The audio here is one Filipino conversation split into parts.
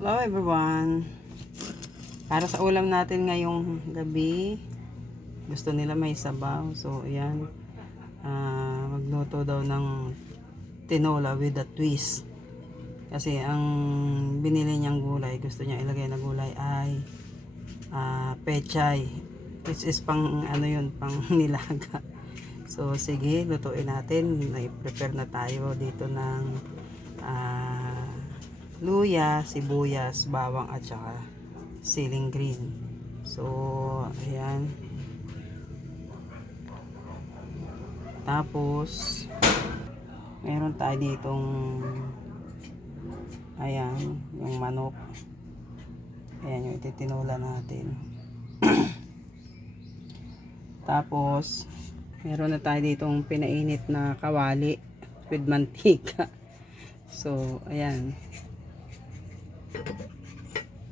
Hello everyone. Para sa ulam natin ngayong gabi, gusto nila may sabaw. So ayan, magluto daw ng tinola with a twist. Kasi ang binili niyang gulay, gusto niya ilagay na gulay ay pechay. Which is pang ano yun, pang nilaga. So sige, lutuin natin. I-prepare na tayo dito ng luya, sibuyas, bawang at saka siling green. So ayan. Tapos meron tayo ditong ayan, yung manok. Ayan yung ititinula natin. Tapos meron na tayo ditong pinainit na kawali with mantika. So ayan,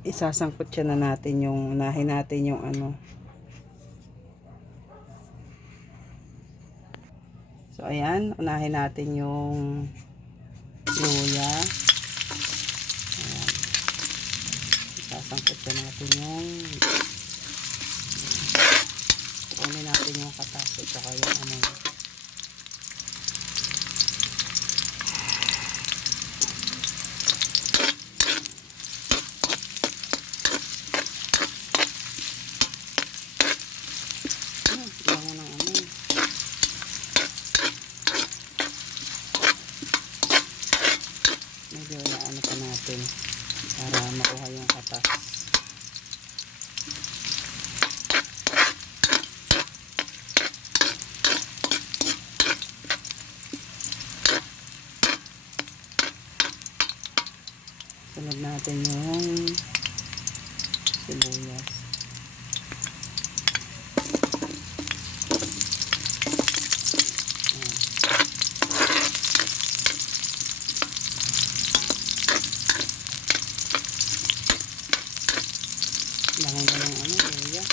isasangkot siya na natin, yung unahin natin yung ano. So ayan, unahin natin yung luya. Ayan, isasangkot siya natin yung kunin natin yung katas at saka yung ano. Bango ng ano. Medyo ano pa natin para makuha yung katas. Sunod natin yung sibuyas. Bango na ng ano, luya.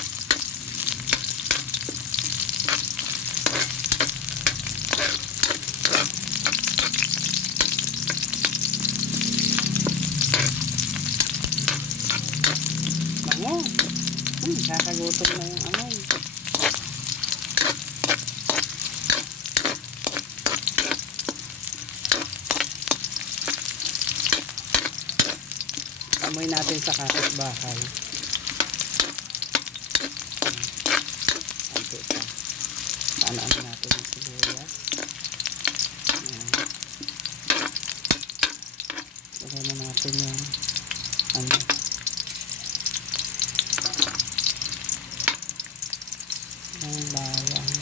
Bango. Kakagutom na yung amoy. Amoy natin sa kapitbahay. Konti pa. Paano natin yung sibuyas. Lagay na natin yung ano. Yung bawang.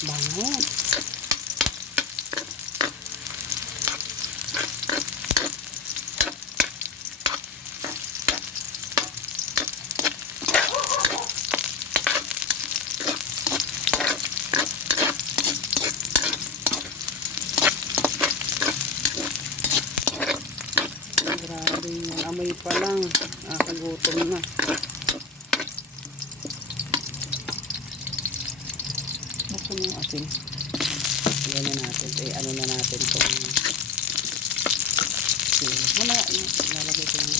Bango. Grabe yung amoy pa lang. Nakakagutom na. Buksan mo yung asin. Yan na natin. Ano na natin itong mamaya lalagay ko yung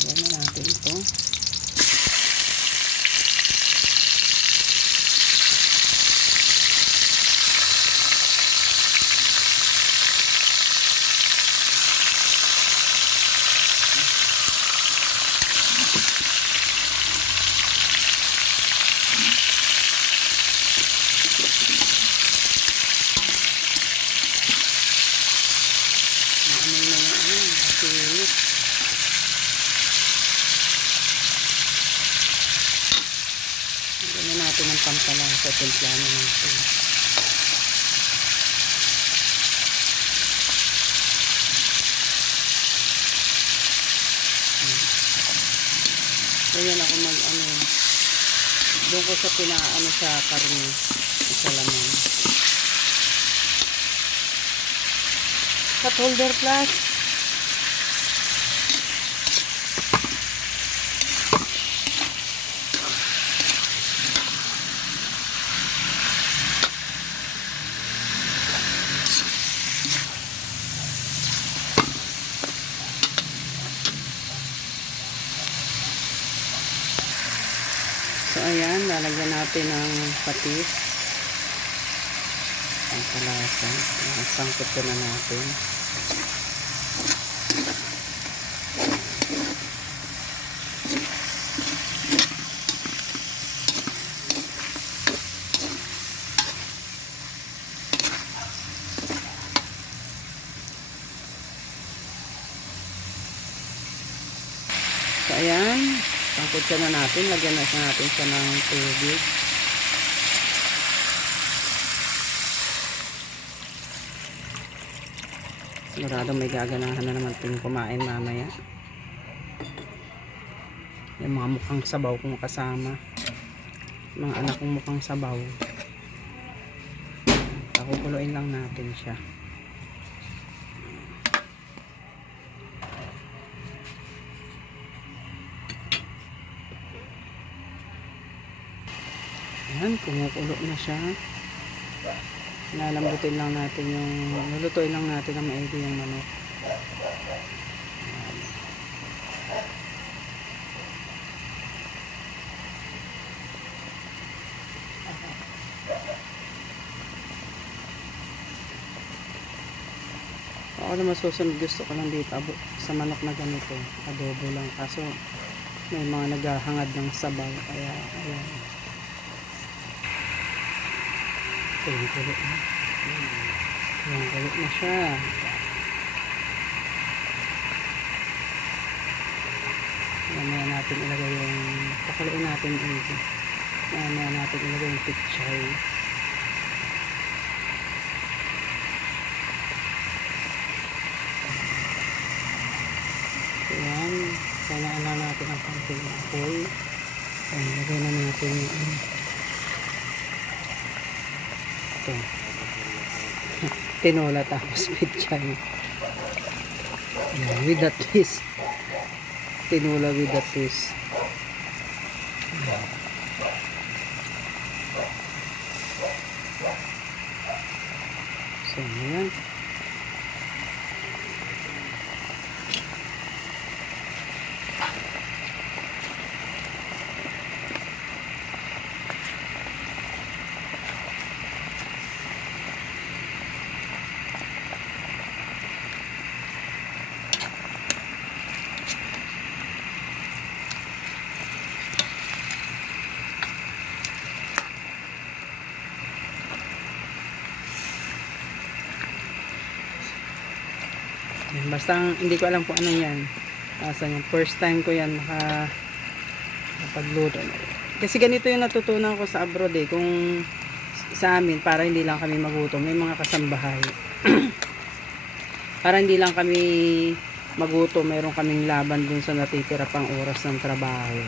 yan na natin ito. Ganyan natin ang pampalang sa templano natin. Ganyan ako mag ano. Doon ko sa pinaano sa karne, sa laman. Cut holder plus. So, ayan, lalagyan natin ng patis. Ang kalasa. Sangkot ko na natin. So, ayan. Sangkot ka na natin. Lagyan na natin siya ng tubig. Sigurado may gaganahan na naman ting kumain mamaya. Yung mga mukhang sabaw kong kasama. Mga anak kong mukhang sabaw. Pakukuluin lang natin siya. Ayan, kumukulo na siya. Lalambutin lang natin yung, lulutuin lang natin ang maigi yung manok. Ako naman susunod, gusto ko lang dito sa manok na ganito, adobo lang, kaso may mga naghahangad ng sabaw, kaya ayan. Ayan, kulit na. Ayan, kulit na siya. Mamaya natin ilagay yung, pakuloyin natin ito. Mamaya natin ilagay yung pichay. Ayan, sanaan lang natin ang konting apoy. Ayan, ilagay na natin yung ito. Tinola tapos pichay. Ayan, with the twist. Tinola with the twist. So, ayan. Basta hindi ko alam kung ano yan. Yung first time ko yan nakapagluto. Kasi ganito yung natutunan ko sa abroad eh. Kung sa amin, para hindi lang kami magutom, may mga kasambahay. Para hindi lang kami magutom, meron kaming laban dun sa natitira pang oras ng trabaho.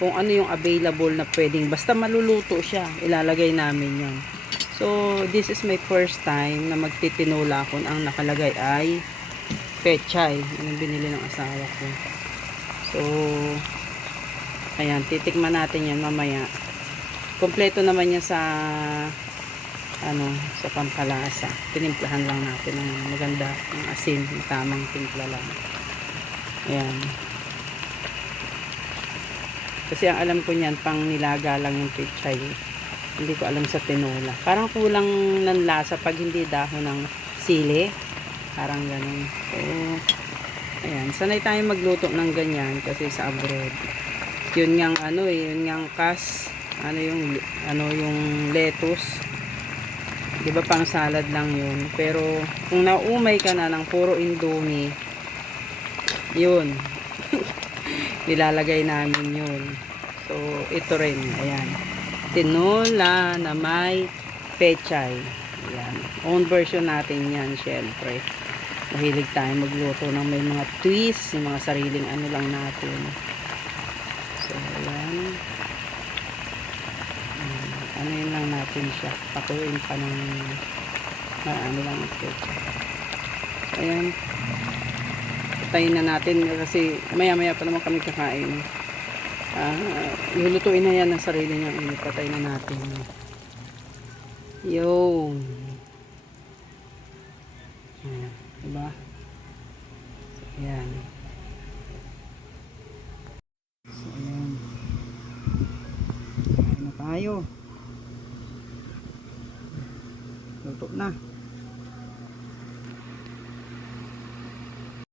Kung ano yung available na pwedeng, basta maluluto siya, ilalagay namin yun. So, this is my first time na magtitinula ko. Ang nakalagay ay pechay. Yun ang binili ng asawa ko. So, ayan, titikman natin yan mamaya. Kompleto naman yan sa sa pampalasa. Tinimplahan lang natin ng maganda, ng asin, ng tamang timpla lang. Ayan. Kasi ang alam ko niyan, pang nilaga lang yung pechay. Hindi ko alam sa tinola. Parang kulang ng lasa pag hindi dahon ng sili. Parang ganun. So, ayan. Sanay tayo magluto ng ganyan kasi sa abroad. Yun ngang yun ngang yung lettuce. 'Di ba pang salad lang yun. Pero kung naumay ka na ng puro indomie, yun. Nilalagay namin yun. So, ito rin. Ayan. Tinola na may pechay. Ayan. Own version natin yan, syempre. Mahilig tayo magluto ng may mga twist, yung mga sariling lang natin. So, ayan. natin siya. Pakuluin pa ng ano lang ang ketchup. Ayan. Patayin na natin kasi maya-maya pa naman kami kakain. Lulutuin na yan ng sarili niyang init. Patayin na natin. Yun. Diba? So, ayan. So, ayan. Kain na tayo. Luto na.